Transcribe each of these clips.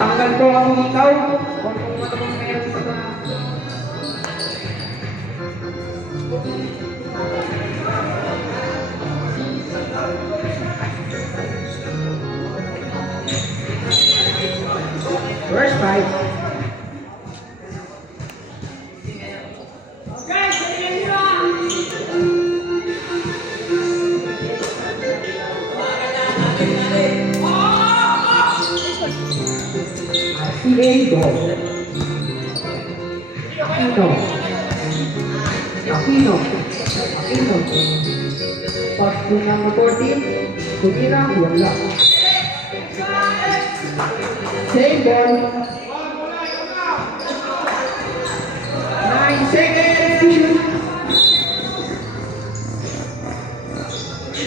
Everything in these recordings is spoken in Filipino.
Tanggal ko ang ikaw. Kung ano kung meron sa mga. First fight. Diego Aquino Pass to number 14 Kutira wala same ball 9 seconds to shoot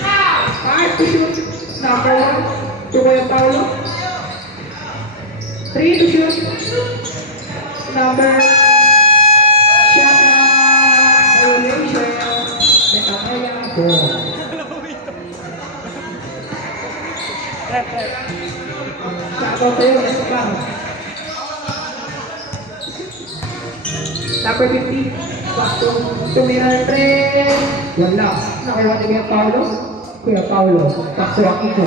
5 to shoot number 1 to Kuya Paulo 3 to shoot. Number shot violation. Nakakaya ko. Shot out tayo. Yes pa. Number 50. Basto. Tumira 3. Wala. Nakuha ni Kuya Paulo. Kuya Paulo. Basto Aquino.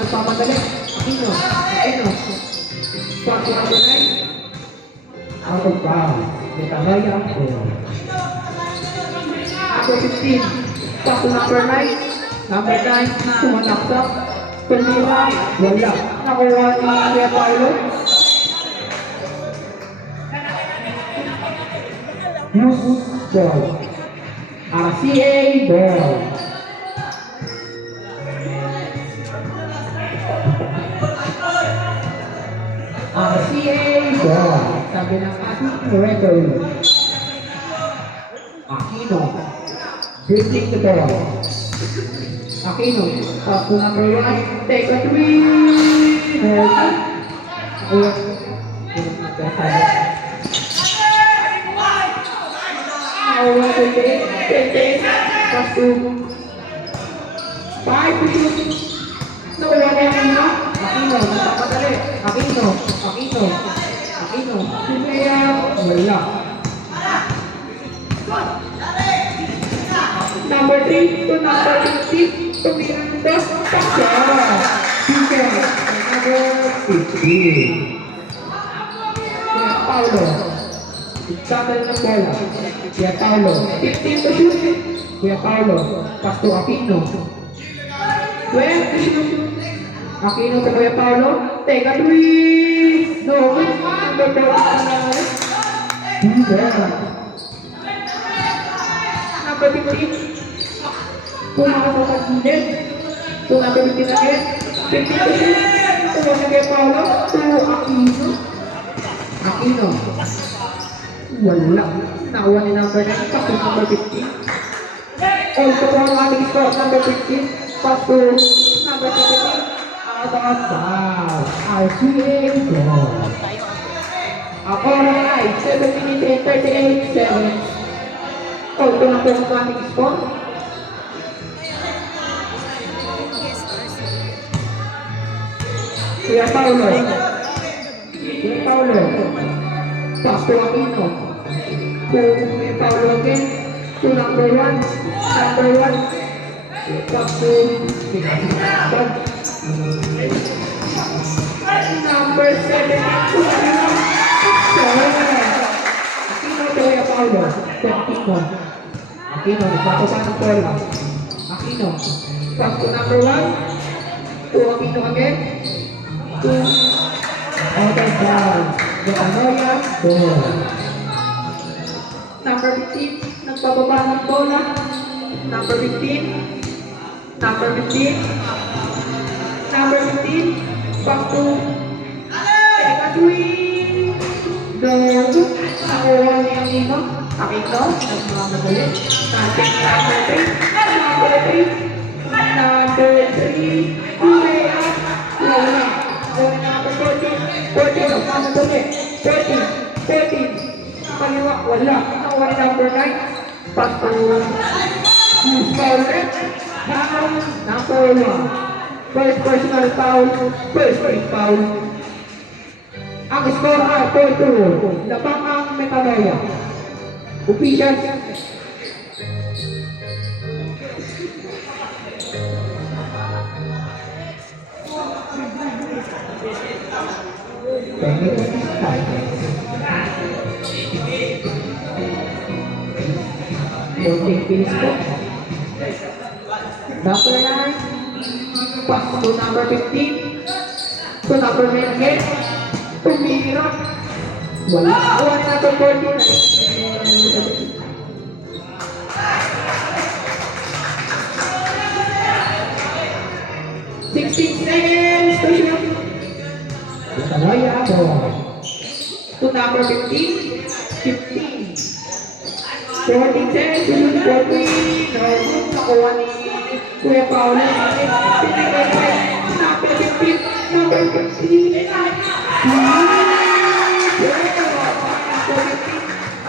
Nagpamadali. Aquino. Back to number 9. Out of bounds. Nakahaya ko. Number 15. Back to number 9. Number 9. Sumanaksak. Tumira. Wala. Nakuha ni Kuya Paulo. Loose ball. RCA ball. RCA ball. Sabi ng ating referee. Aquino. Dribbling the ball. Aquino. Pass to number 1. Take a 3. Pass to 5 to shoot. Nakuha niya Aquino. Nagpapadali. Aquino. Sumaya. Wala. Number 3 to number 50. Tumira ng dos. Pasara. Number 50. Kuya Paulo. Igsabal ng bola. Kuya Paulo. 15 to shoot. Kuya Paulo. Pass to Aquino. 12 to shoot. Aquino to Kuya Paulo. Take a 3. No. Number 4. Number 15. Pumakasok sa gilid. To number 15 again. 15 to shoot. Tuwa na Kuya Paulo. To Aquino. Wala. Nakuha ni number 9. Pass to number 15. Also po ang ating score. Number 15. Pass to number 17. Out of bounds. RCA goal. Ang oras ay 7 minutes and 38 seconds. Also na po ang ating score. Kuya Paulo. Pass to Aquino. Kuya Paulo again. To number 1. Pass to number 7. Aquino to Kuya Paulo. Aquino. Nagpapasa ng bola. Aquino. Pass to number 1. To Aquino again. To other ball. Nakahaya ball. Number 15. Nagpapaba ng bola. Number 15. Back to take a 3. No. Nakuha ni Aquino. Akito, nagmamadali. Number 3, number 3, number 3, Kuya, wala. Number 14, 14, nagmamadali. 14, 14, kaliwa, wala. Nakuha ni number 9, pass to foul, foul, number 1. First personal foul, first free foul. Ang score ay 4-2. Labang ang Metanoia. Officials. Voting piece po. Number 9. Pass to number 15. To number 9 again. Tumira. Wala. Awan na ito 14. Seconds to shoot. Metanoia ball. To number 15. 15. 14 seconds to shoot. 14. Nakuha ni Kuya Paolo. Number 15. Number 15.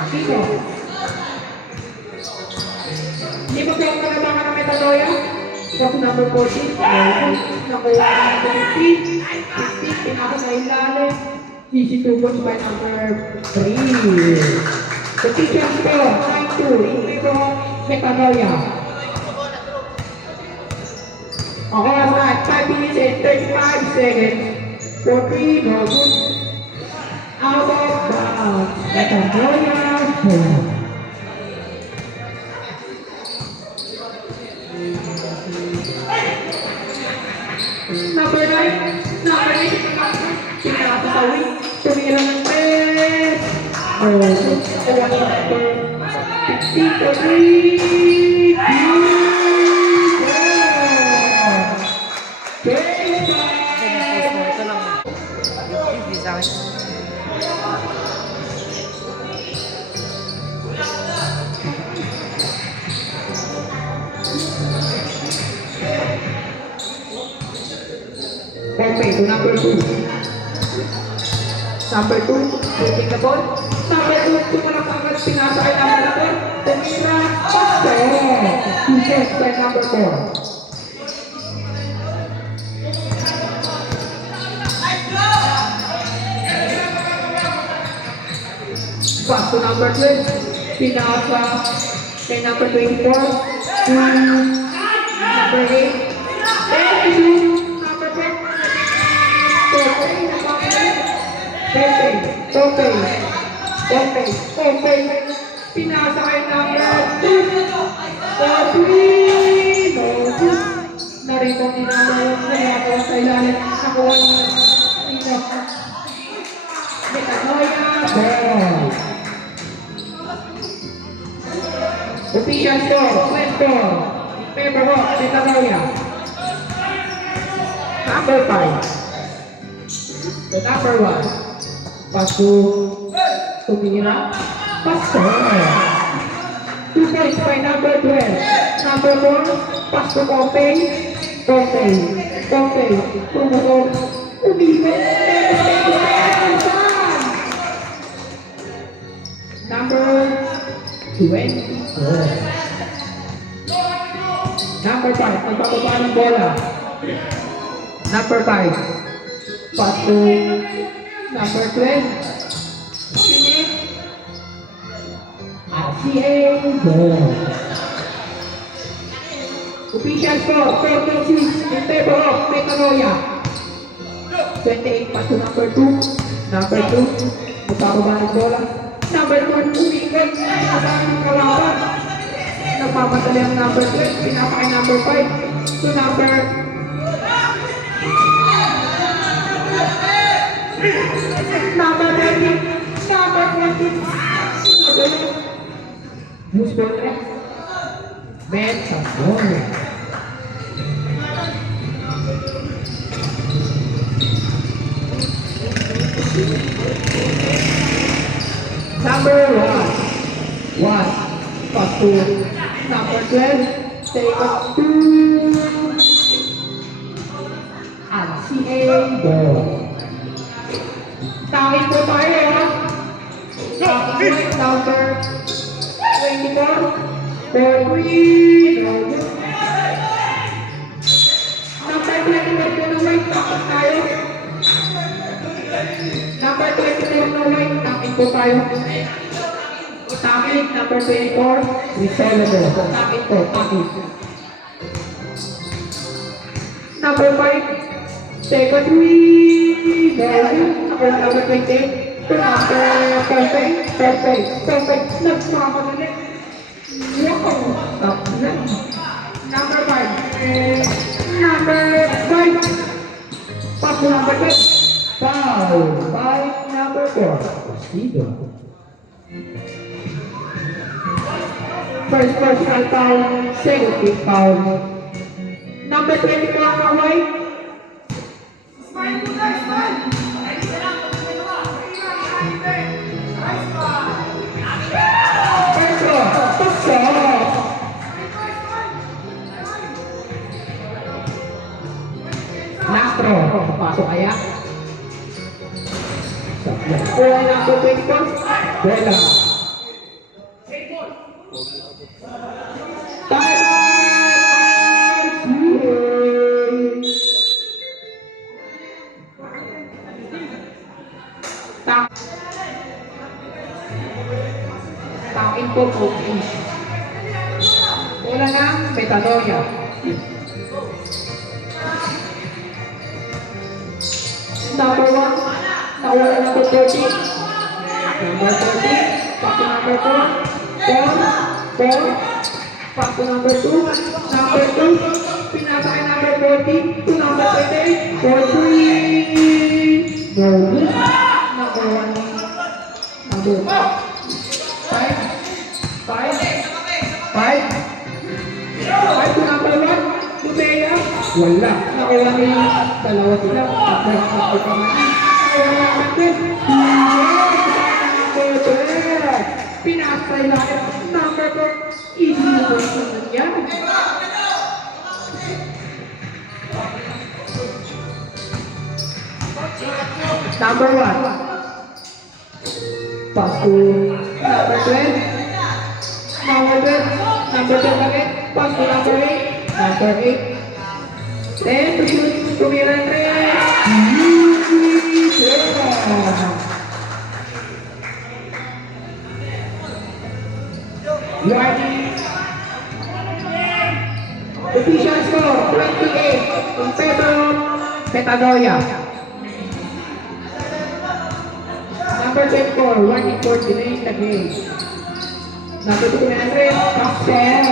Akito. Hindi mo kaya panabangan ng Metanoia? Kasi number 14, nakuha number 15, 15, pinaka sa ilalim, easy 2 points by number 3. The teacher score, 9-2, ito, Metanoia. Ang oras na, 5 minutes and 35 seconds, for 3, no good, out of bounds, Metanoia, 4. Number 9, pinakasawin, tumira ng pes. Awan ng number 15 to 3. Okay, to number 2. Number 2, taking the ball. Number 2, tumalak agad, pinasakay number 4. Tumira, pasto. Defense by number 4. Pass to number 12. Pinasa kay number 24. Number 8. Thank you. Okay. Pinasa kay number 2. 4-3. No good. Narito ni number 1 na nakakuha sa ilalim. Nakuha niya. Metanoia ball. Official score, 24. Favor of Metanoia. Number 5. The number 1. Pass to tumira. Pass 2 points by number 12. Number 4. Pass to Pompey. Promotor. Number 24. Number 5. Nagpapaba ng bola. Number 5. Pass to number 12. RCA ball. Official score, 4-6 in favor of Metanoia. 28 pass to number 2. Number 2, magpapaba ng bola. Number 1, umikot. Kasama ng kalaban. Nagpapadali ang number 12. Pinapakay number 5 to number number 20. Number 20. Who's ball track? Ben Sabon. Number 1. 1. Pass to number 12. Take up 2. RCA ball. Tawid po tayo, ha? Number 24. 4-3. Number 21 po na white. Takot tayo. Number 22 na white. Takot po tayo. Takot. Number 24. Resolvable. Takot po. Takot. Number 5. Second win. Number 20. Perfect. Nagmamadali. Wow. Number 5. Number 5. Pass to number 10. Foul. 5. Number 4. Procedo. First personal foul. Second team foul. Number 24 na white. Nastro, pasok kaya? Bola number 24. Bola. Takin po po. Bola na, Metanoia. Number 1, nawala number 30. Number 30, pass to number 4. 4. Pass to number 2. Number 2, pinasa kay number 40 to number 28. 4-3. No good. Number 1. Number 5. 5 to number 1. Lumea. Wala. Nakuha niya. Dalawa sila. Nakuha natin. Pinasa ilalim. Number 4. Easy naman yan. Number 1. Pass to number 12. Number 12. Number 12 again. Pass to number 8. Number 8. 10 to shoot. Tumira 3. Official score 28 in favor of Metanoia. Number 24, warning for delaying the game. Number 200, Pastel.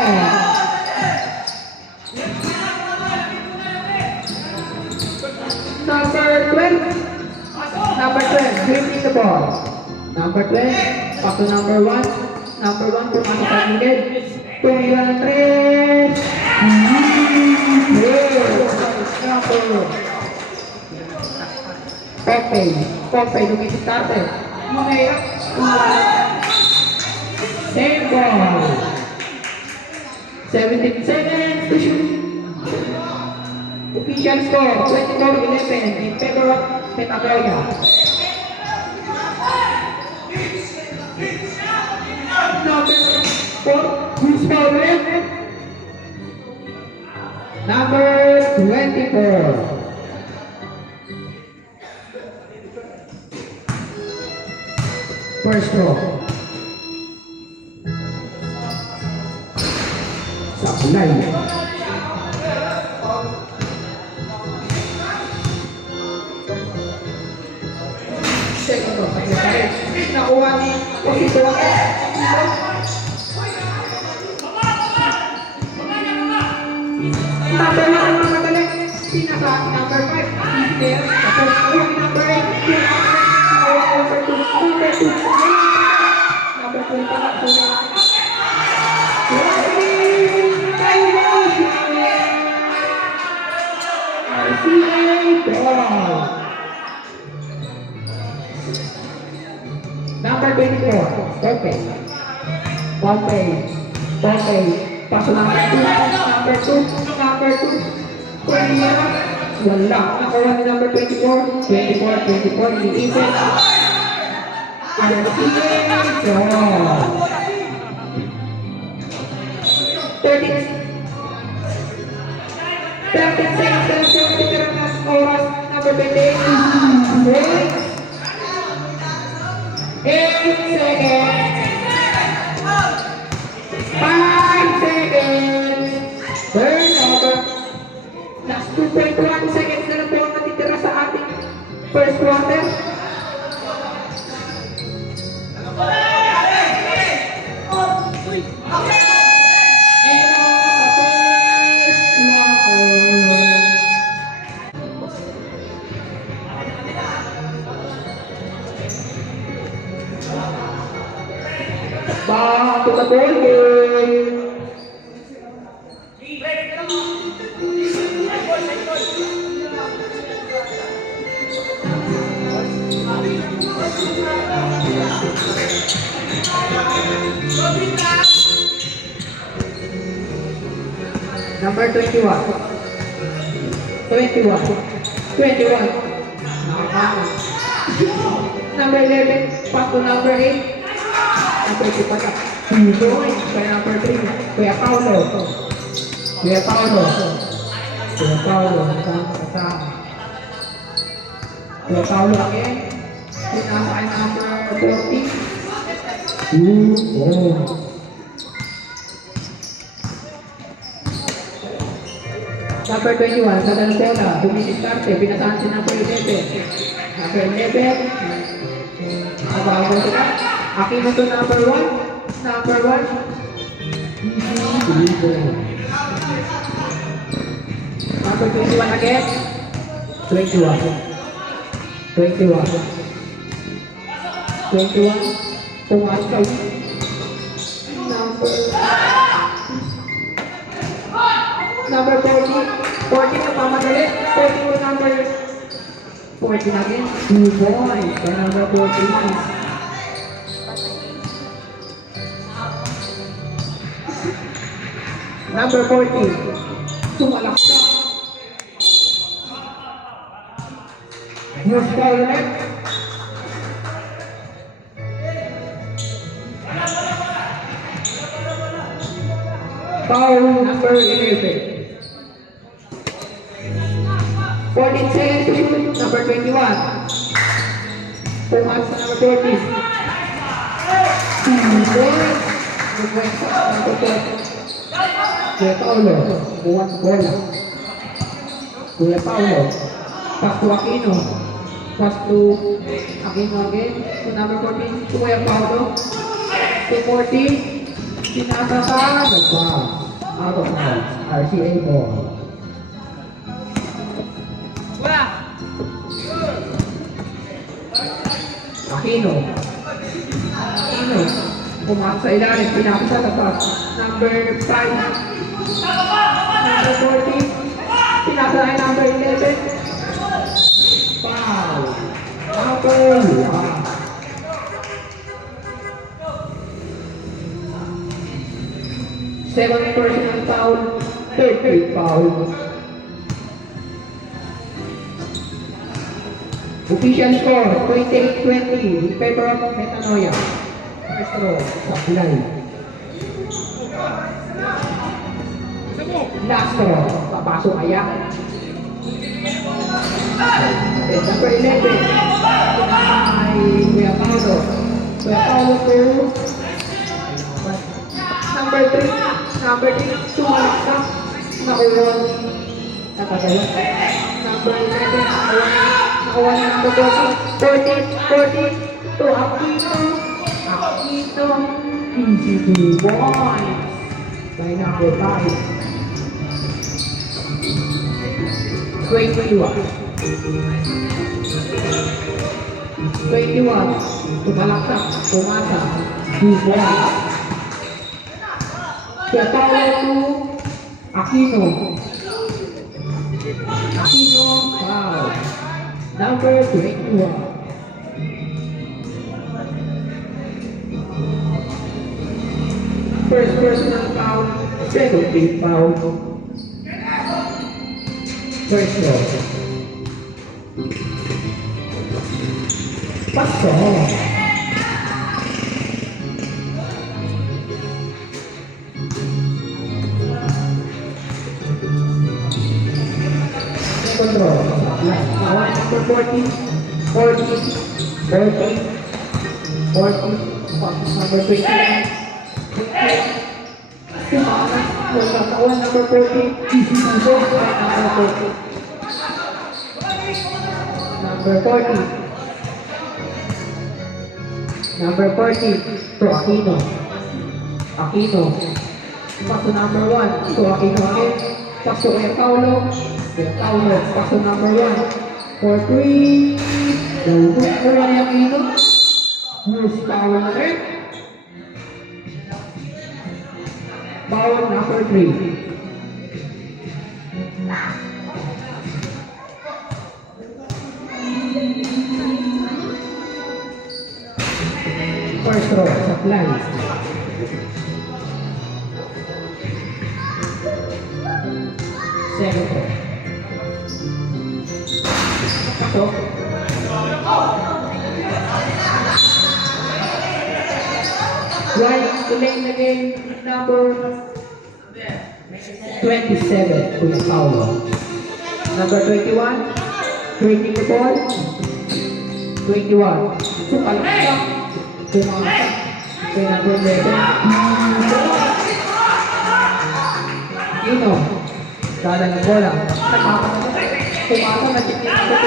Number 12, dribbling the ball. Number 12, back to number 1. Number 1, pumasok ang gilid. 200. Pompey, lumistarte. Lumea. Same ball. 17 seconds to shoot. Official score 24-11 in favor of Metanoia. Number 4, who's forward? Number 24. First row. Sablay. Second row. Nakuha ni Posito. Number 1 ang madali. Pinaka number 5. Is there. Tapos number 8. Number 2. Number 2 pa na. Number 24. Okay. Pompey. Pompey. Paso number 2. Number 2. Number 2. Kuya. Wala. Nakuha ni number 24. 24. 24. Iniipit. Go. 13 seconds. 30 seconds. Oras. Number 28. 8 seconds. 5 seconds. Turnover. Last 2.1 seconds na lang po ang natitira sa ating first quarter. Back to the ball game. Number 21. 21. 21. Number 11. Pass to number 8. Number 2 pa na. Kaya number 3. Kuya Paulo. Kuya Paulo. Kuya Paulo. Kasama. Kuya Paulo again. Sinama ay number 40. Number 21, sa Dalbola, dumidiskarte, pinasahan si number 11. Number 11, nabago sila. Aquino to number 1. Number 1. Number 21 again. 21. 21. 21. Pumas ka. Number 40. 40 na pamadali. 40 to number 40 again. 2 points. Kaya number 40. Number 40. Sumalak siya. Use foul ulit. Foul number 11. 14 seconds to shoot. Number 21. Pumas sa number 40. Kuya Paulo, buwan bola. Kuya Paulo, pass to Aquino. Pass to Aquino again. To number 14, to Kuya Paulo. To 40, sinasasa, nag-pass. Out of bounds, RCA ball. Aquino. Aquino. Pumasok sa ilalim, pinapasa sa pass. Number 5. Number 40. Pinasa ay number 11. Foul. Number 1. Second personal foul. Third foul. Official score, 28-20 in favor of Metanoia. Maestro, Sablay. Lastro, papasok kaya. Number 11, ay Kuya Paulo. Kuya Paulo to number 3. Number 3, sumalak ka. Nakuha. Nakagawa. Number 11, nakuha na number 40 to Aquino. Aquino, easy to boy. By number 5. 21. 21. Tumalaksak. Pumasa. 2 points. Kaya Paulo to Aquino. Aquino, foul. Number 21. First personal foul, second team foul. First row. Paso. Second row. Number 40, 40, 40, 40, number 29. Number 40, number 40. Number 40 to Aquino. Aquino. Paso number 1 to Aquino again. Paso kay Paulo. Paulo. Paso number 1 for 3. Number 1 Aquino. Bruce Paulo again. Foul number 3. First row, supply. Second row. So, right to lane again, number 27, Kuya Paulo. Number 21, 20 the ball. 21. So, palaksak. Pumasak. Kaya number 11. Ino. Dala ng bola. Pumasak na chikin number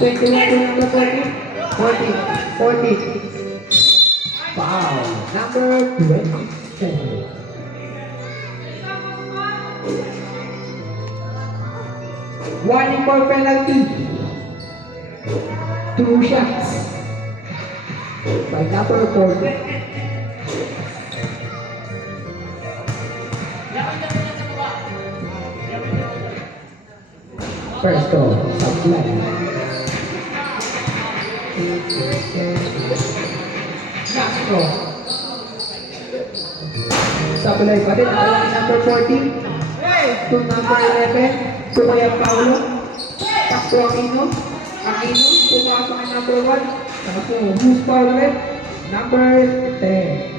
21. 21 number 40. 40. 40. Foul. Number 27. One for penalty. 2 shots. By number 40. First goal, supply. Last goal. Supply pa din. Number 40. To number 11. To Kuya Paulo. Takbo Aquino. Aquino. Pumasok ang number 1. Tapos who's foul ulit? Number 10.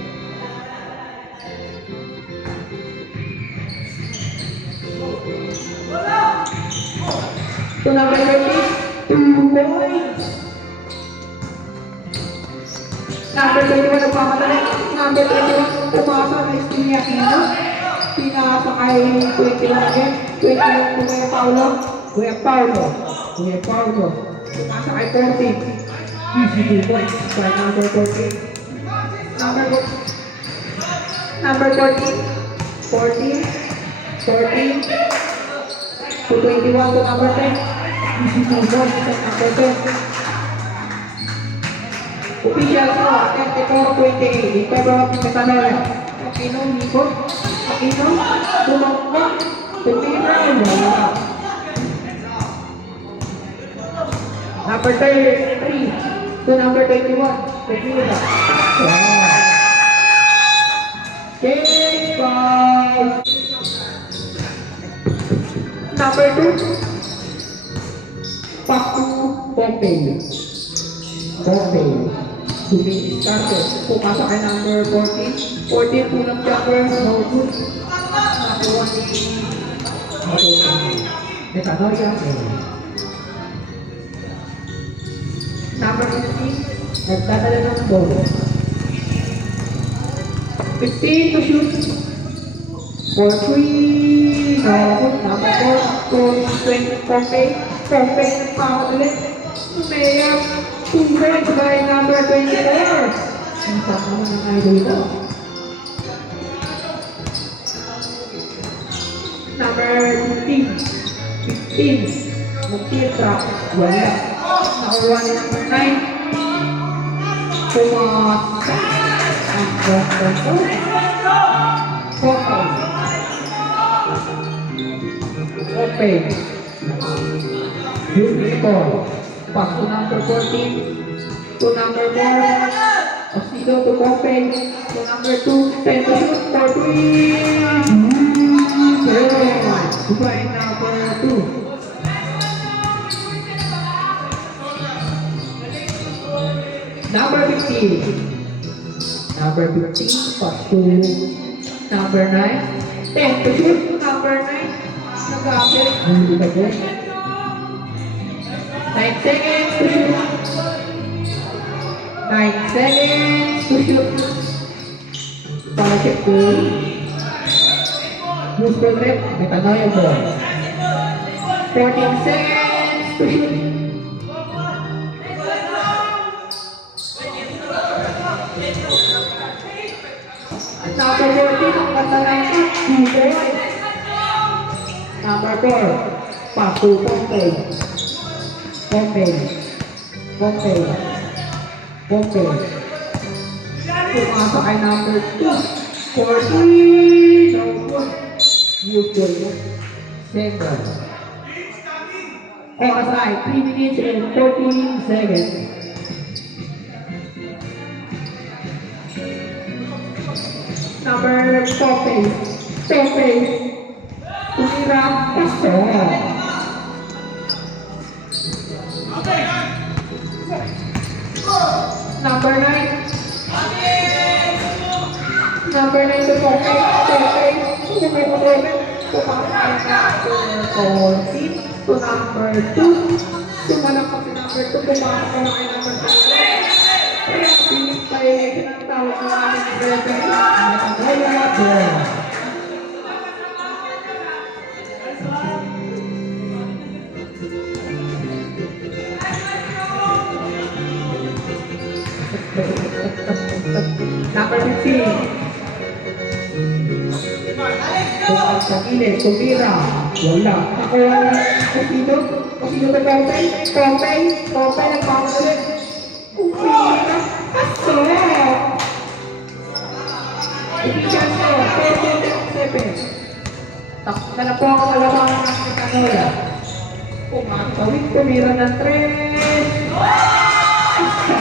To number 30, 2 points. Number 21 nagpapadali. Number 21, pumasok na Steve Aquino. Pinasa kay 21 again. 21 to Kuya Paulo. Kuya Paulo. Pinasa kay 30. Easy 2 points by number 40. Number 40. 40. To 21 to number 10. Easy 2 points by number 10. Official score, 34-28. In favor of Metanera. Aquino, Nico. Aquino, tumakbo. Tumira, wala. Number 33 to number 21. Tumira. Wow. Game ball. Number 2. Paku Pompey. Suming started. Pumasok kay number 14. 14 pulang jumper. No good. Nakuha ni Metanoia. Number 15. Nagdadala ng ball. 15 to shoot. For 3. No good. Number 4. For 20. Pompey nagpawag ulit. Mayor. 2 points by number 24. Ang sama ng idol ko. Number 15. Magtitra. Wala. Nakuha ni number 9. Pumasok. Ang basta ko. Open. Beautiful. Pass to number 14. To number 4. Osido to Pompey. To number 2, 10 to shoot for 3. By number 2. Number 15. Number 15, pass to number 9. 10 to shoot. Number 9. Nag-aapit. Hindi ba po? 9 seconds to shoot. 9 seconds to shoot. Para check po. Use for trip. May tanayan po. 14 seconds to shoot. Number 14, ang kanta ng Pompey. Number 4, pass to Pompey. Pompey. Pompey. Pompey. Pumasok ay number 2. 14. No good. Use good. Second. Oras ay 3 minutes and 14 seconds. Number Pompey. Pompey. Tumira. Paso. Number 9. Number 9 to Pompey. Pompey. To number 2. Tumalak pa si number 2. Pumasok pa na kay number 3. Kaya pinig pa yung tinatawag ng aming referee. Nakagaya po. Number 15. Kung sa gilid, tumira. Wala. Nakuha na. Osido. Osido ba Pompey? Pompey. Pompey nagpapatuloy. Tumira. Paso. Ibigyan ko. 10-7. Takta na po ang kalabang ng Canola. Pumatawid. Tumira ng 3. Paso.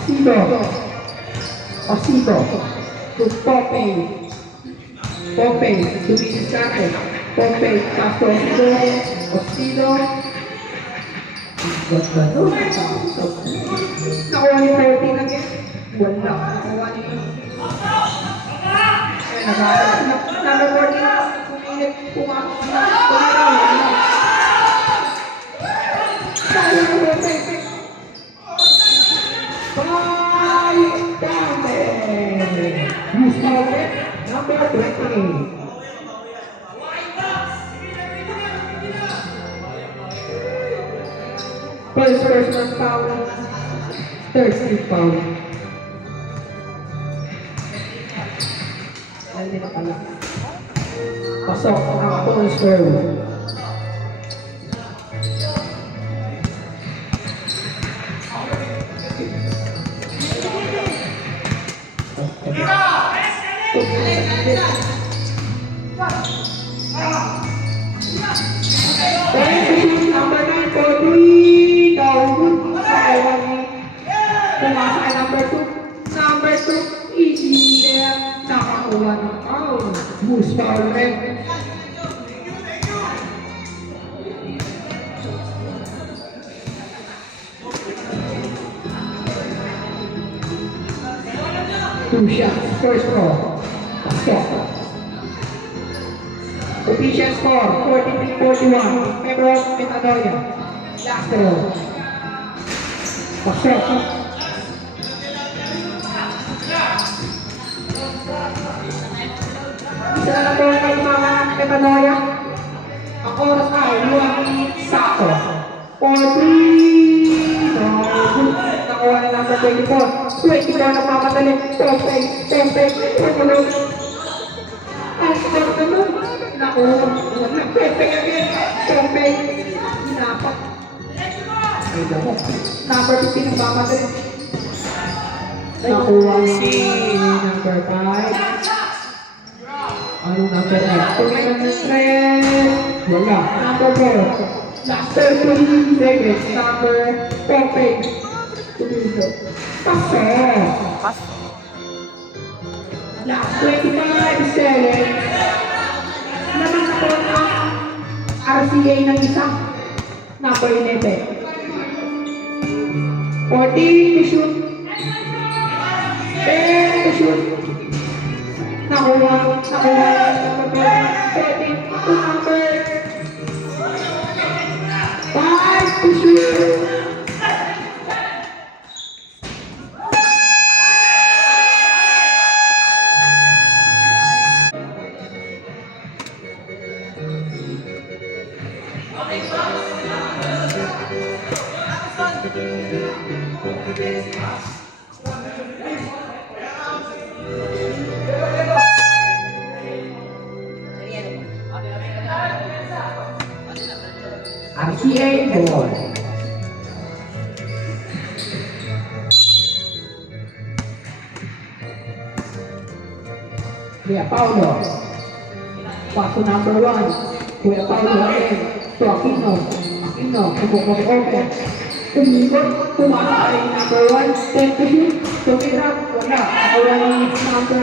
Osido. Osido. To Pompey. Pompey. Tumisis sa akin. Pompey. Paso. Osido. Osido. Nakuha ni 14 again. Wala. Nakuha ni number 14. Kuminit. Pumasok na. Tumira. Wala. Kaya na Pompey. Number 20. First personal foul. Third street foul. Hindi na pala. Pasok ang first foul. Number 9 for 3. Down. Pumasa ay number 2. Number 2. Easy there. Nakakuha ng foul. Moose foul red. Two shots. First row. Pasok. Official score, 43-41. Member of Metanoia. Last row. Pasok. Isa na lang po kayo mga Metanoia. Ang oras ay 1 minute sakto. 4-3. Nakuha na number 24. 24 na pamadali. Pompey. Pompey. Pompey. Ang score naman. Nakuha. Pompey again. Pompey. Hinapak. Ay, damo. Number 15 na pamadali. Nakuha si number 5. Anong number 5? Tumira ng stress. Wala. Number 4. Last 30 seconds. Number Pompey. Tumido. Paso. Pass. Last 25 seconds. Naman ako ang RCA ng isa. Number 11. 14 to shoot. 10 to shoot. Nakuha. Number 13 to number 5 to shoot. RCA ball. Kuya Paulo. Paso number 1. Kuya Paulo again. To Aquino. Aquino. Kumukong open. Umikot. Tumakay number 1. 10 to shoot. Tumira. Wala. Wala ni number.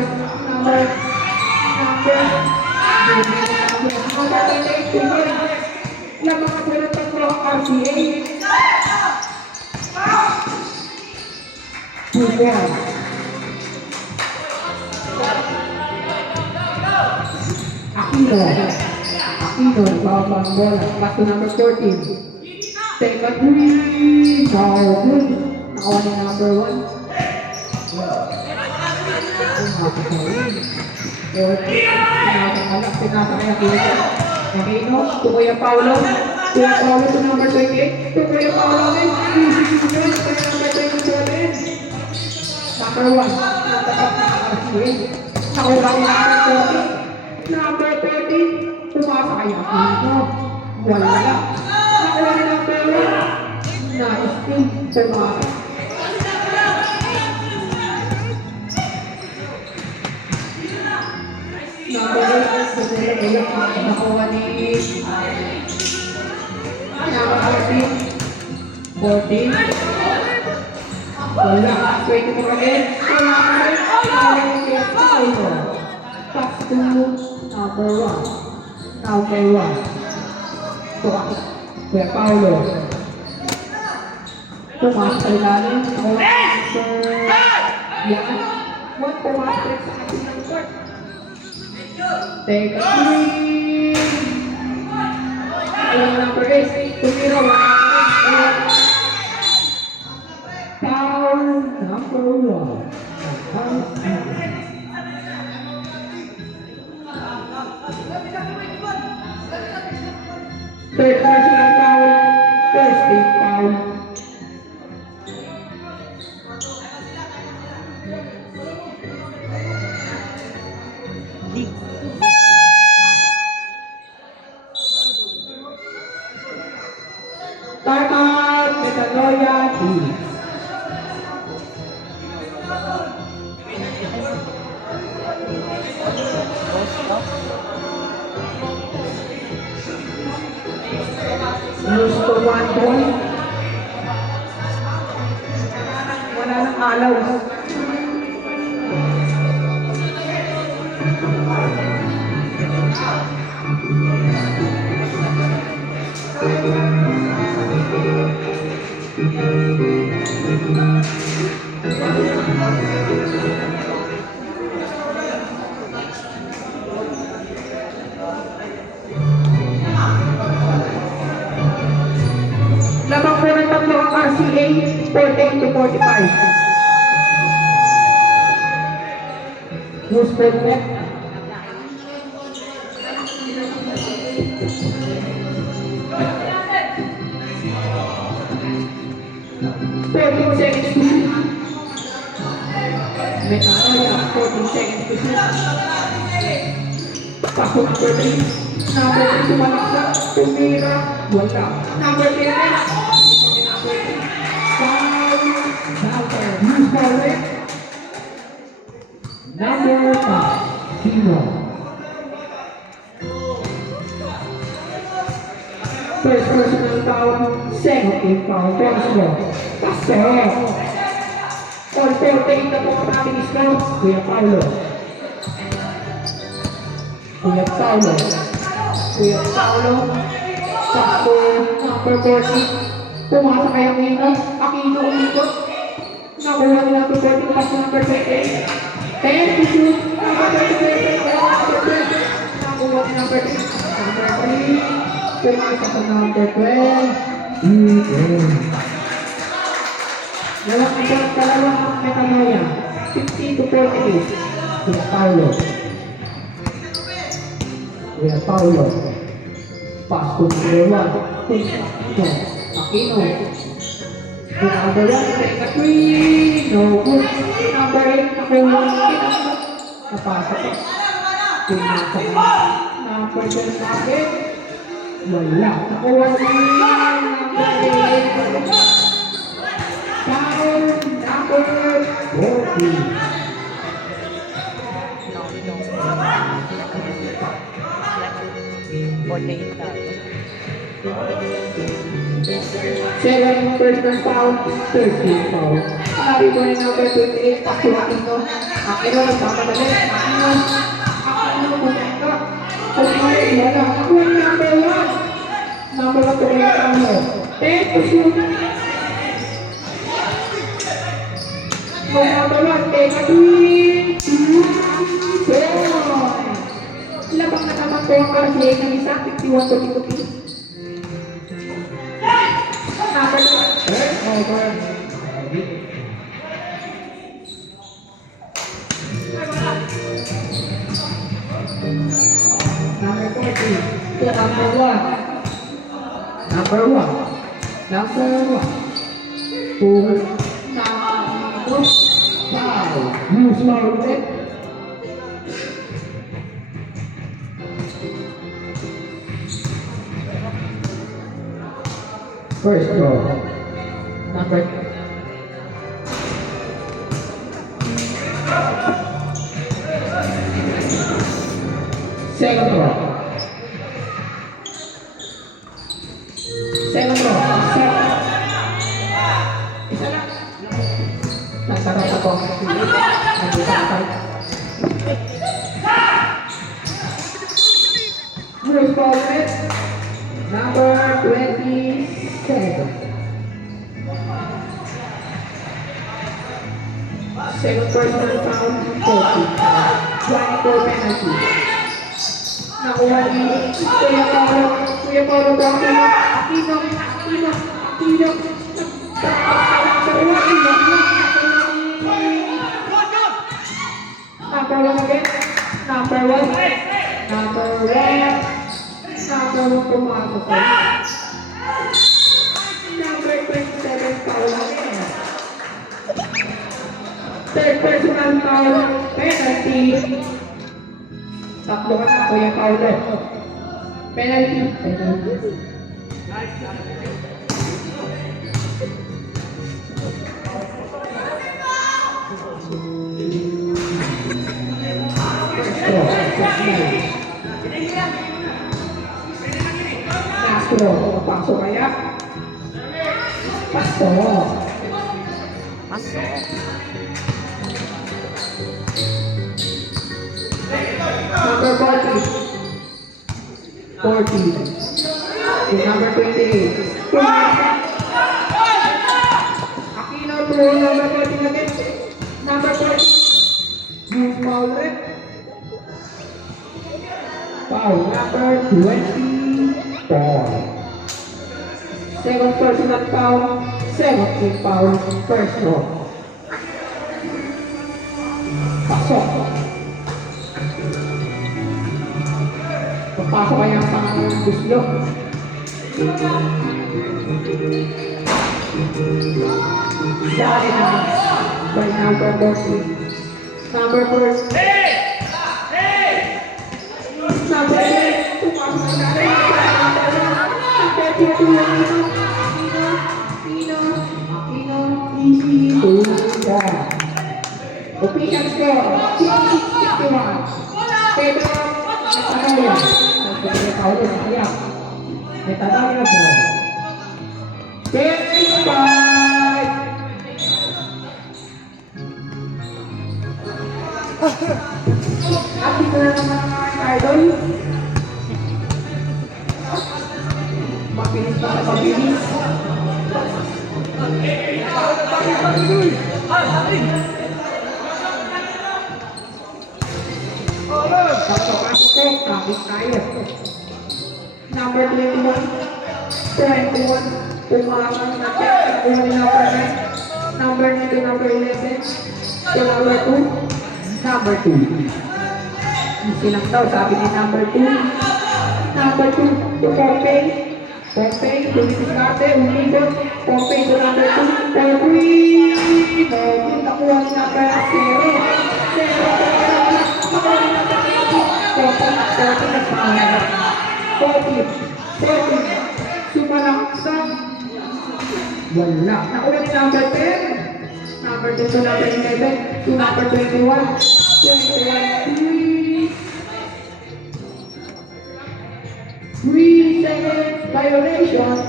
Lamang ako ng tatlo ang RCA. Buwan. Aquino, bawang bola. Pass to number 14. Take a 3. No, good. Nakawa ni number 1. Pinatay Aquino. Aquino, to Kuya Paulo. Kuya Paulo to number 28. To Kuya Paulo ulit. Number 27. Number 1. Natapat na RCA. Nakuha ni number 40. Number 30. Tumasa kay Aquino. Wala. Nakuha ni number 1. Nice team. Tumasa. Number 8. Nakuha ni number 14. Wala. 24 again. Pass to number 1. Kuya Paulo. Tumas sa ilalim. Yan. Tumas sa ating ng court. Take a 3. Number 8. Tumiro. Foul number 1. Third personal foul. First team foul. Time out. Metanoia team. Lose to 1 point. Wala nang alaw. Lamang po ng tatlo ang RCA, 48 to 45. Who's for net? Seconds to shoot. Metanoia, 14 seconds to shoot. Pasok number 3. Number 3 tumalaksak. Tumira. Wala. Number 10. Number 5. Zero. First personal foul. Second team foul. Personal. Paso. Paso. All 48 na po ang aming score. Kuya Paulo. Kuya Paulo. Kuya Paulo. Paso. Number 40. Pumasa kaya Aquino umikot. Nakuha ni number 40. Paso number 28. 10 to shoot. Number 28. Nakuha ni number 3. Number 3. Pumasa sa number 12. Dalawang Metanoia, 50 to 48. Kuya Paulo. Kuya Paulo. Pass to number 1. Aquino. Number 1, Aquino. Number 8, nakuha. Napasok. Pinasok. Number 12 natin. Wala. Nakuha number 8. Foul number 40. Seven personal foul, 13 foul. Sabi ko na number 28, Aquino. Aquino, nagpapadali. Aquino, pumunta. Pumunta, wala. Aquino, number 1. Number 1, Kuya Paulo. 10 to shoot. Number 1, Benjamin. Labang na naman po ang RCA ng isa, 51 to 52. Number 1. Over. Number 40. Number 1. Number 1. Number 1. Number 5. Use my leg. First draw. Number 2. Second draw. Second draw. Isa lang. Nasarap ako. Bruce Baldwin, number 27. Second personal foul, 40. 24 penalty. Nakuha ni Kuya Paulo. Kuya Paulo ba? Aquino. Number 1 again. Number 1. Number 1 pumasok ko. Number 27 foul again. Third personal foul, penalty. Tatlo ka na, Kuya Paulo. Penalty. Castro, pasok kaya? Pasok. Number 40. Number 28. Aquino to number 40 again. Number 40. Use foul red. Foul number 24. Second personal foul. 17 foul. First row. Pasok. Papasok kaya ang pangalang Buslo. Dali na. By number 40. Number 4. Number 8. Pumasok na rin. Aquino. Official score. 61. Pedro. Metanoia. May Paulo na kaya. Metanoia po. 25. At dito na naman mga idol. Mabilis pa sa pabilis. Pasok-pasok po, kapit tayo. Number 21. 21. Pumasok na check. Number 9. Number 9 to number 11. To number 2. Number 2. Easy lang daw, sabi ni number 2. Number 2 to Pompey. Pompey to Diskarte, umibot. Pompey to number 2. Pompey! Pompey, nakuha ni number 0. 0. Nakuha ni number 40 na pangalan. 40. Sumalaksan. Wala. Nakuha ni number 10. Number 2 to number 11. To number 21. 3 seconds violation.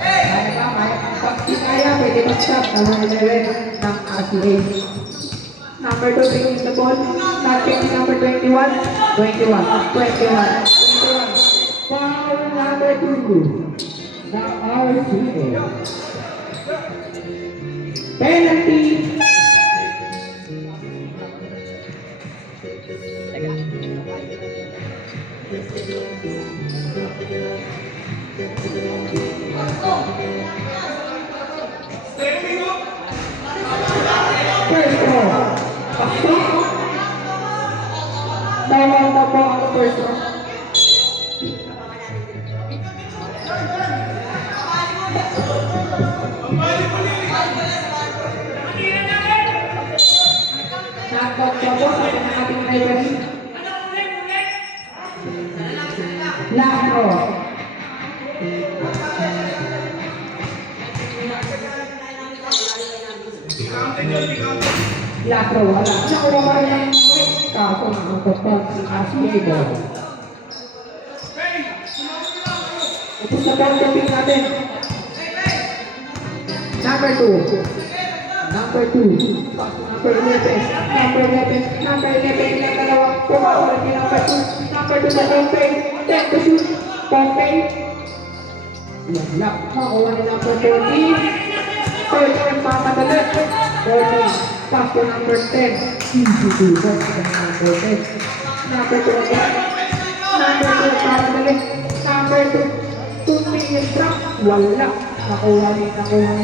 Kaya ba? Pag kaya, pwede mag-stop. Number 11 ng RCA. Number 2 taking the ball. Not taking number 21. 21. Foul number 2. The RCA. Penalty. First ball. Pasok. Bawal na po ang first ball. Nagpagpapos sa ating referee. Laro. Laro, wala. Nakuha pa rin ang kaso ng angkot si RCA ball. Tapos na po ang taping natin. Number 2. Number 2. Number 11. Number 11 ilang dalawa. Pumawala ni number 2. Number 2 sa Pompey. 10 to shoot. Pompey. Wala. Makuha ni number 40. 40 ang pamadali. 40. Pass to number 10. Easy to go. Number 10. Number 2 again. Number 2 ang pamadali. Number 2. 2 minutes drop. Wala. Nakuha ni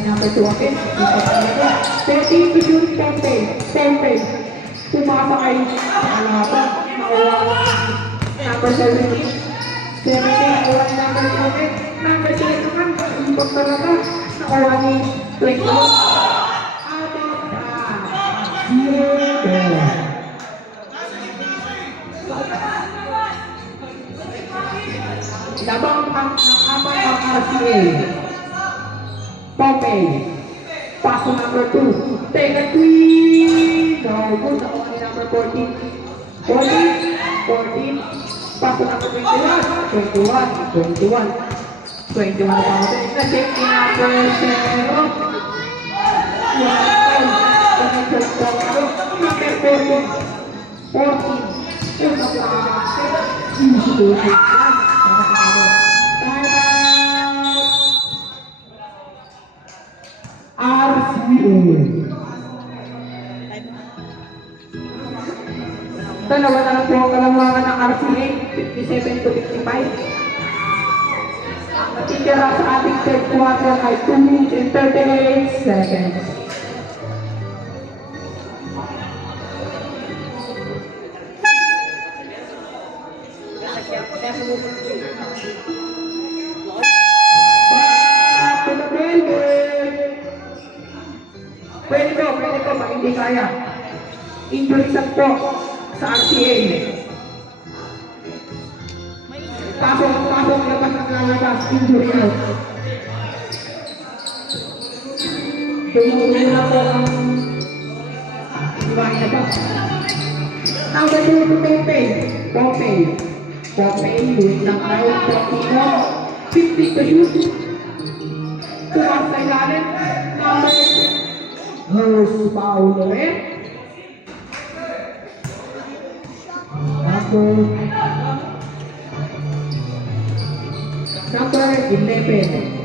number 2 again. 13 to shoot. Pompey. Pumasakay sa alapan. Nakuha number 17. 17. Nakuha ni number 2 again. Number 3 naman. Ibang talaga. Nakuha ni 21. Out of labang ang RCA. Pompey. Pass to number 2. Take a three. No good. Nakuha ni number 14. 14. Pass to number 21. 21 na pa. Na-check ni number 0. Number 14. Dalawa na lang po ang kalamangan ng RCA, 57 to 55. Ang natitira sa ating third quarter ay 2 minutes and 38 seconds. Back to the building. Pwede ko, pa hindi kaya. Injury sa po sa RCA. Pasok, labas ng lalabas, injury out. Tumuloy na po ang ibahin na ba. Number 2 to Pompey, use ng out, 50 to shoot. Tumas sa ilalim, number Loose foul ulit. Number 11.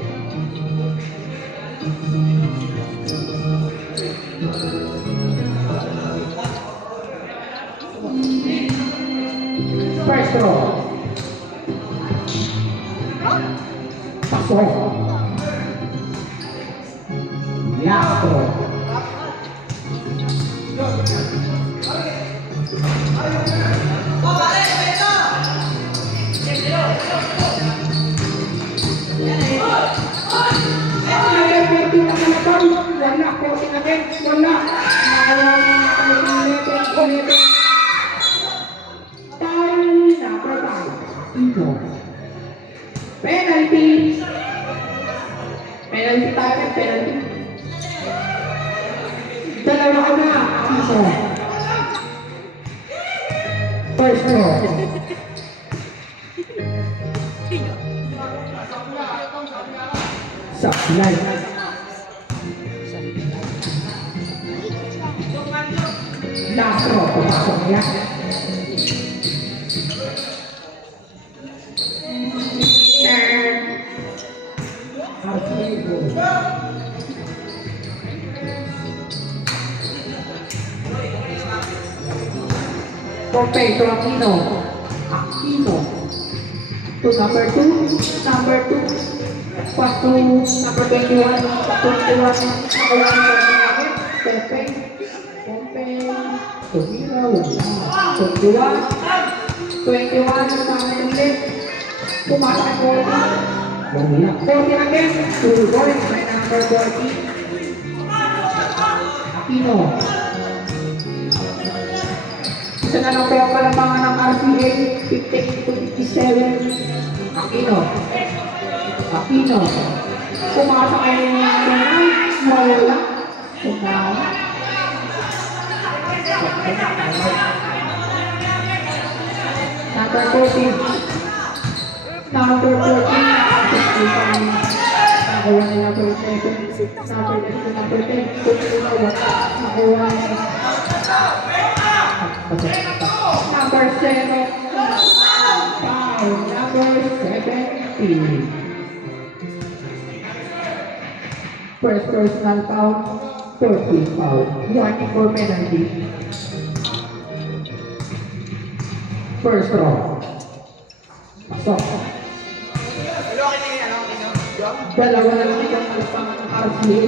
First row. Pasok. Last row. Wala po sinagin. Wala. Penalty. Penalty tayo. Penalty. Dalawa ka na. Isa. First row. Supply. Last row. Pumasok niya. Perfecto, Aquino. Aquino. To number 2. Number 2. Pass to number 21. 21. Pepe. Pepe. Tumira. 21. 21. Sama ulit. Pumasok ang 40. 40 again. 2 points by number 40. Aquino. Isa na lang po ang kalamangan ng RCA, 58-57. Aquino. Aquino. Pumasok kayo ng mga wala. Pumasok. Number 14. Number 14. Nakuha ni number 7. Number 10. Nakuha ni number 7. Foul. Number 17. First personal foul. 14 foul. Warning for penalty. First row. Pasok. Dalawa na lang itong kalapangan ng RCA.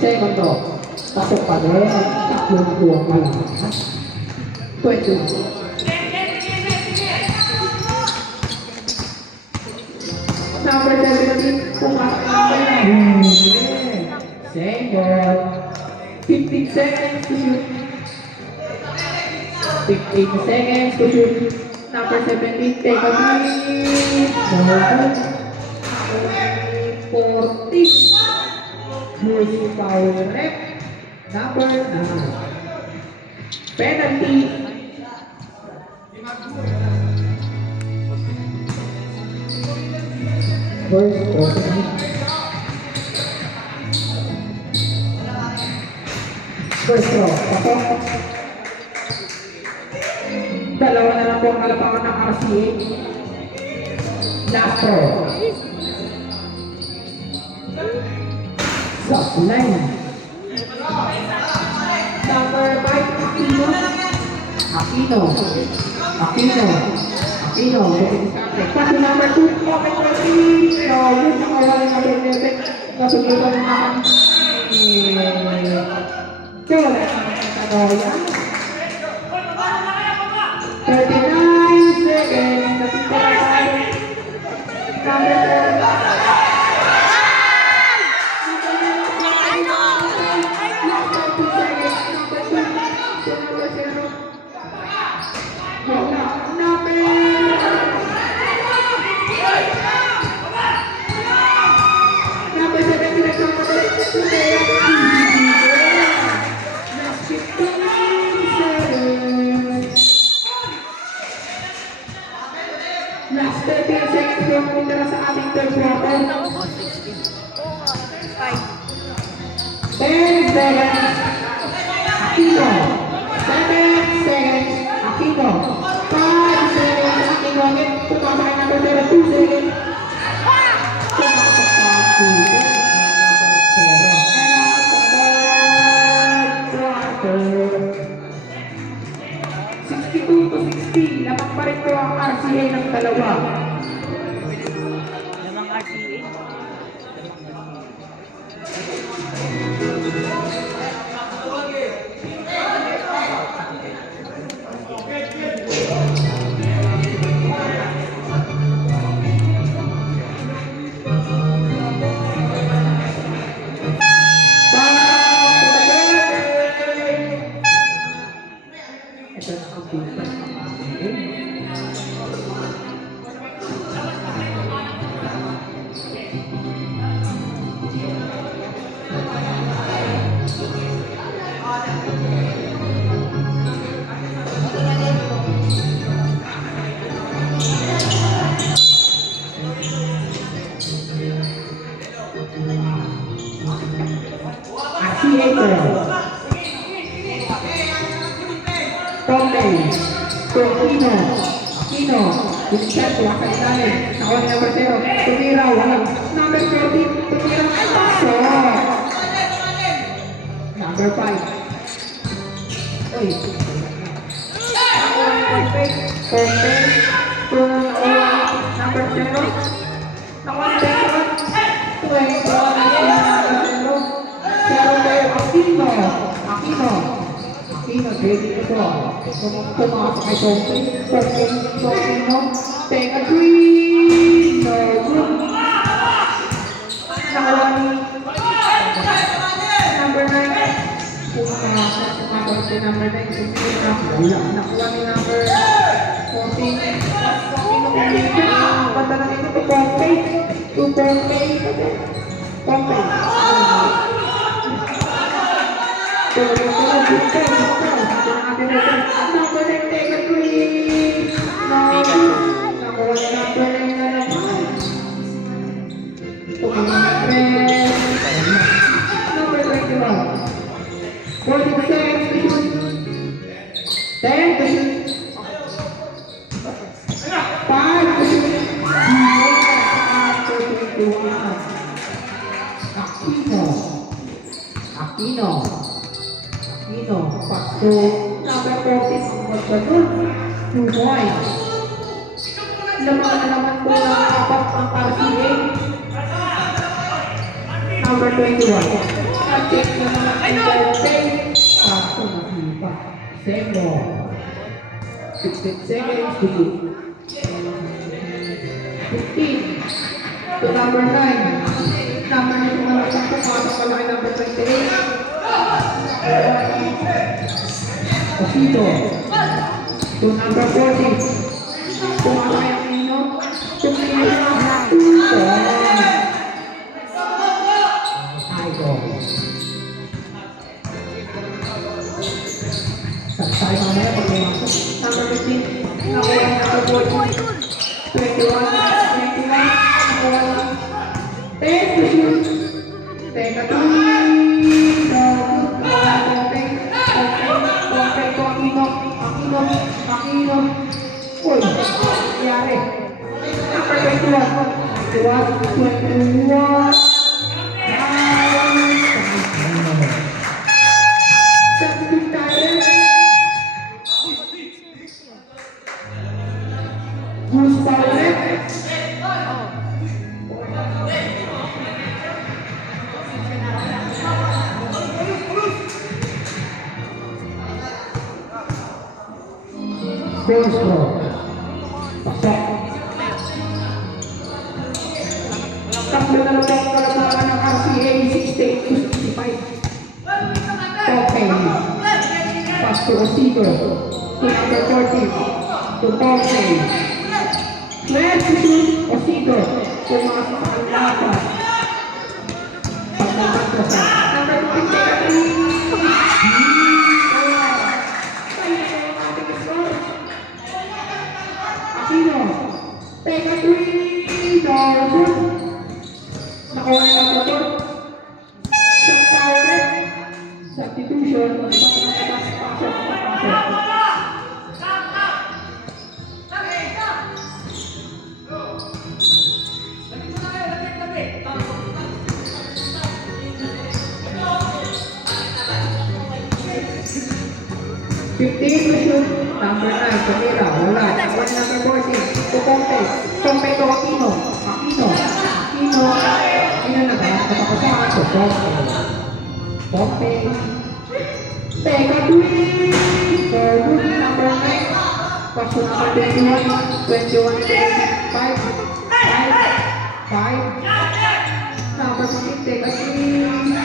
Second row. Pasok pa rin. Tatlong buwang malakas. 20. Number 17, pumasok namin. Single. 15 seconds to shoot. 15 seconds to shoot. Number 17, take a beat. 40. Loose foul rep. Number 9. Penalty. First row, pasok. Dalawa na lang po ang kalapangan ng RCA. Last row. Supply. Number 5, Aquino. Aquino. Aquino. Aquino. Pati number 2, Open Coffee. So, yun ang kawalan ng Benefit. Nasubukan naman. Kaya wala naman yan. 39 seconds. Napita na tayo. Number 4. Last 13 seconds yung kumira sa ating third quarter. 10 seconds. Aquino. 5 seconds. Aquino again. Pumasok kay number 0. 2 seconds. Pumasok pa. 2 seconds. And out sa third quarter. 62 to 60. Lamang pa rin po ang RCA ng dalawa. Namang RCA. Ito na ang bukas ng RCA. RCA Tomei, Aquino, Vincent, waka ilalim, nakuha ni number 0, tumira, walang, number 13, tumira, shot, number 5, uy, Tomei, number 0, nakuha ni number 0, Aquino, ready to go. Pumasok kay Tomei, take a three, no good. Nakuha ni number 9, pumasok si number 9, nakuha ni number 14, banda na ito to Tomei. Aquino, pass to number 14, ang magbatul, 2 points. Lamang na naman po ng apat ang RCA. Number 21. At-check na naman ang Tomei. Pass to Nakipa. Same ball. 16 seconds to go. 15 to number 9. Number 9 kung ano sa pumasok pala kay number 28. Aquino to number 40. Pumasok kay Aquino. Tumira. Sabi mamaya pag pumasok. Number 15. Nakuha number 40. 21. Nakuha 10 to shoot. Take a three. Aquino. Uy, nangyari. Number 21. Substitute tayo. Goose pa ulit. Bosco. Pasok. Tatlo na lang ang kalabakan ng RCA 68-65. Tomei. Pass to Osigo. To number 40. To Tomei. Let's shoot Osigo. Pumasok ang lahat. Pagdaman ko sa number 23. Aquino, take a three, no good. Nakuha na ang motor. Shot power. Substitution. Pasok. 15 to shoot. Number 9, Camila, wala. One number 14, to Pompe. Pompe to Aquino. Aquino. Aquino na ba? Kapapasama to Pompe. Pompe. Teka, twin. For good number 9. Paso number 21. 21 to 5. 5. Number 15, teka, twin.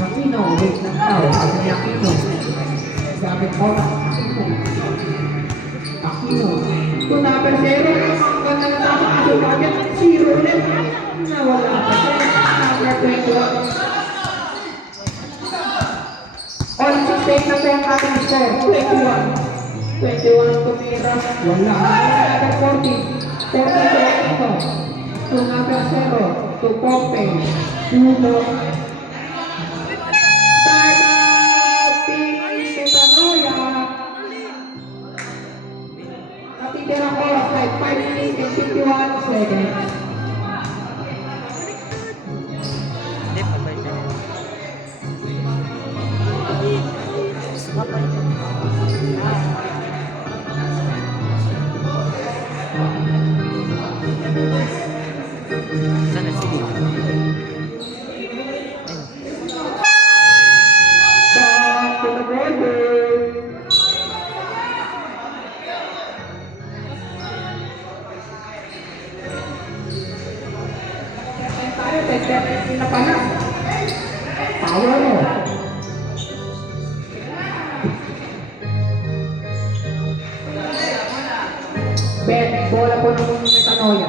Aquino, wait lang tao. Sabi ni Aquino. Gamit ko na Aquino. To number 0. Kung nagpapakaso pa agad, 0 ulit. Nawala pa siya. Number 21. On 6 na po ang ating score. 21 tumira. Wala. Number 40. 40 to Aquino. To number 0. To Pompe. 2 to Natitira ko like 5 minutes and 51 seconds. Sana sige. Back to the border. Power mo. Bet, bola po ng Metanoia.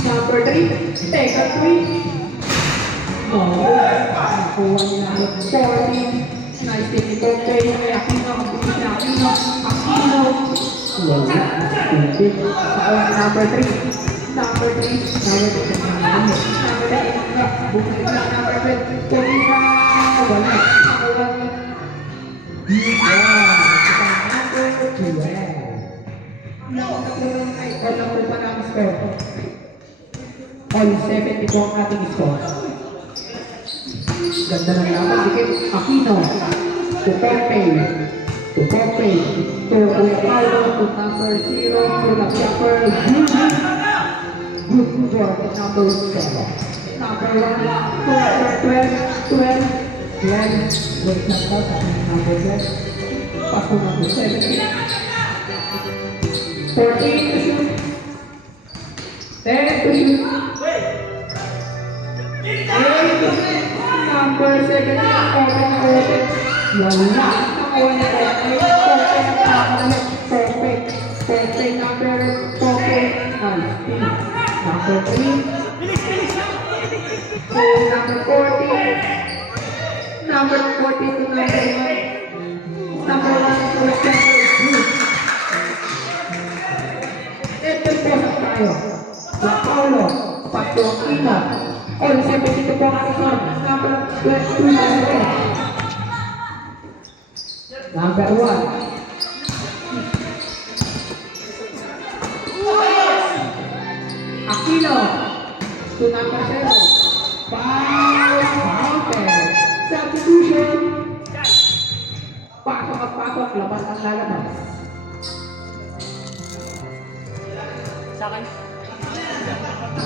Number 3, Teka 3. No, nakuha niya ng 14. Nice thing ito kay Aquino. Aquino. Wala. Number 3. Number 3, bukit na number 12, Pumira, wala, number 12, pa ng score, all 70 po ang ating score, ganda ng laban, dikit, Aquino, to Pompe, to Paulo, to number 0, to Lapiapper, Group 4, number 7. Number 1, number 12. Wait lang po, number 12. Paso number 17. 14 to shoot. 10 to shoot. 8 to shoot. Number 7, open. Wala. Nakuha na perfect number 14. Number 3. To number 14. Number 14 to number 1. Number 1 to number 2. Ito po sa tayo. La Paulo. Pato Aquino. All 72 po ang score. Number 22. Number 1. Aquino to number 0. Foul. Substitution. Pasok at pasok. Labas ang lalabas. Sa akin?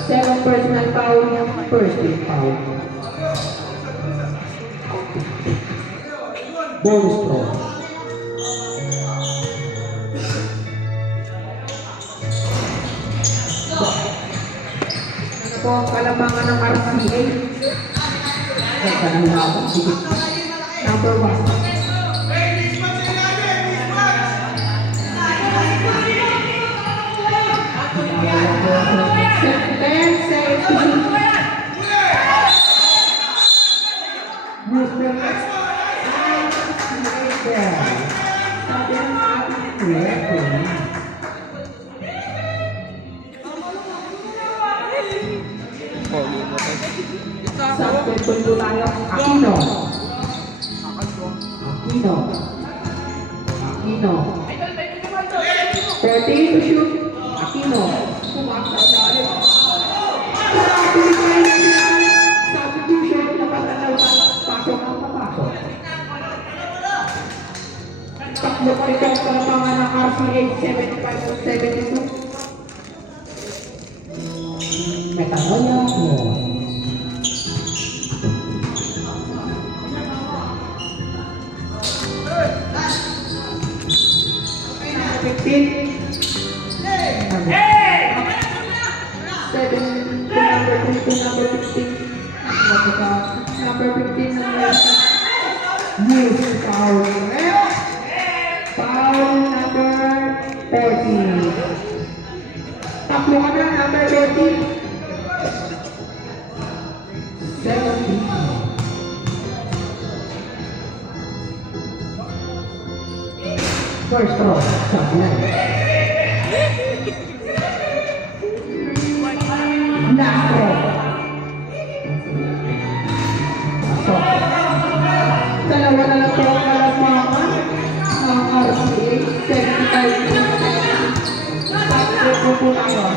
7 personal foul. First team foul. Bonus throw. Po ang kalamangan ng RCA. Ganda ng laban. Number 1. Punto tayo. Aquino. 30 to shoot. Aquino. Pumakta siya ulit. Substitution. tatlo pa rin ang palapangan ng RCA 75-72. Metanoia mo. Number 15. Seven to number 3 to number 15. Number 15 Yes, foul. Foul number 40. Takbo ka na, number 40. 70. First throw, sabi na. Last throw. So, dalawa na lang po ang kalamangan ng RCA 75. Tatlo po po tayo.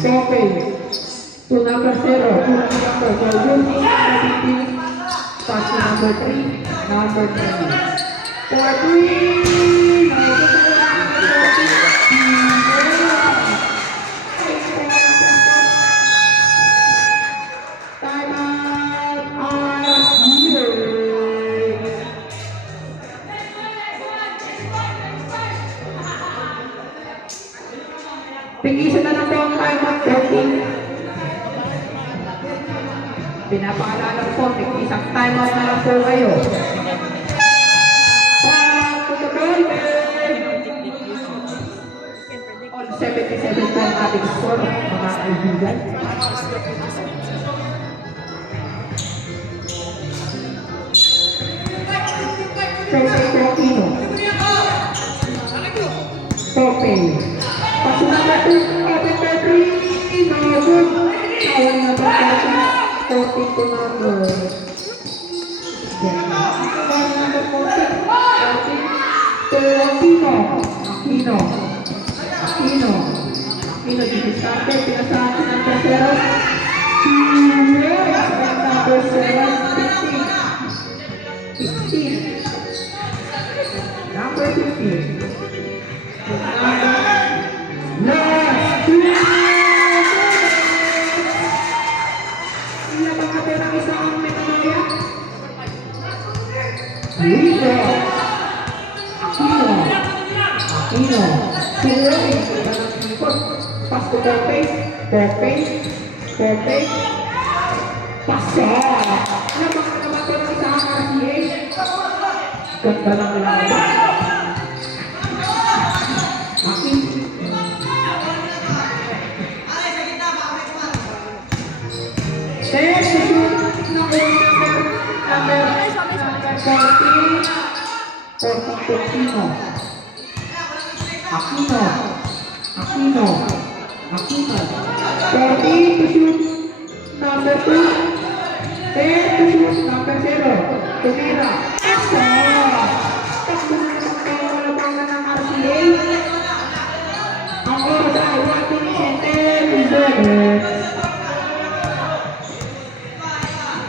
Popey. To number 0, to number 15, pass to number 3, number 3. For 3, time out, Tigisan na lang po ang time out, 14. Pinapaalala po, isang time out na lang po kayo. Back to the ball on 77 po ang ating score, mga kaibigan. Popey. Paso number 2, open for 3, no good. Awal number 14 to number. Number 14 to Aquino. Aquino, discarded, pinasahan si number 0. Number 7, 15. Number 15. Last 2. Sila bang natin ang isang Metanoia? Rico. Aquino. Tuloy. Pass to Popey. Pasa. Sila bang natin ang isang RCA? Ganda ng laban. Aquino. 40 to shoot number 2. 10 to shoot number 0. Tumira. Takbo na naman kayo malabangan ng RCA. Ang oras ay 1:10 minutes.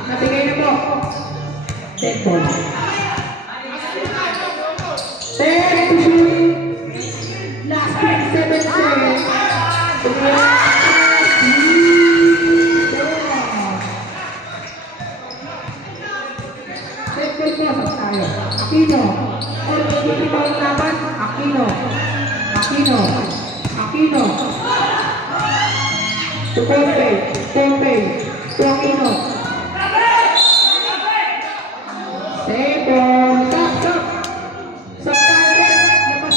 Nabigay na po. 10 points. 10 to shoot. Last 27 seconds. Aquino. Hindi ba ang laban? Aquino. To Popey. To Aquino. Second. Stop. Sa target.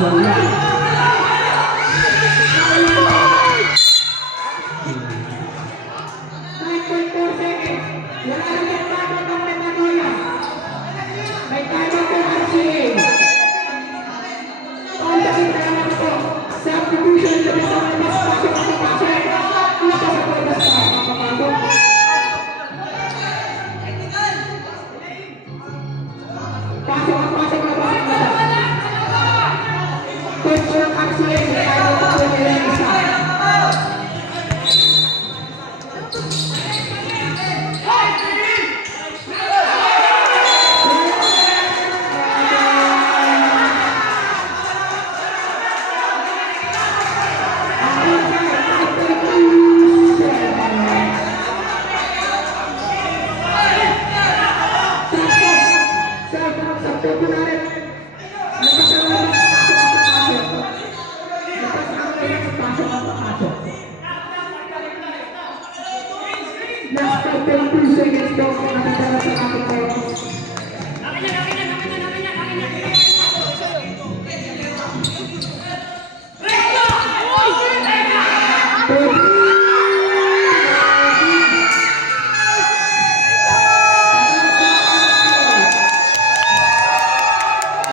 Wala. 9.4 seconds. Wala na yung timer ng Metanoia. May timer po RCA. On the internet po. Substitution sa isang mas pasok ang pasok. Dito sa pagkas sa kapapasok. Pasok ang pasok na pasok na siya. Coach ng RCA. May timer po po nila yung isa. Last 10 seconds daw ang nakita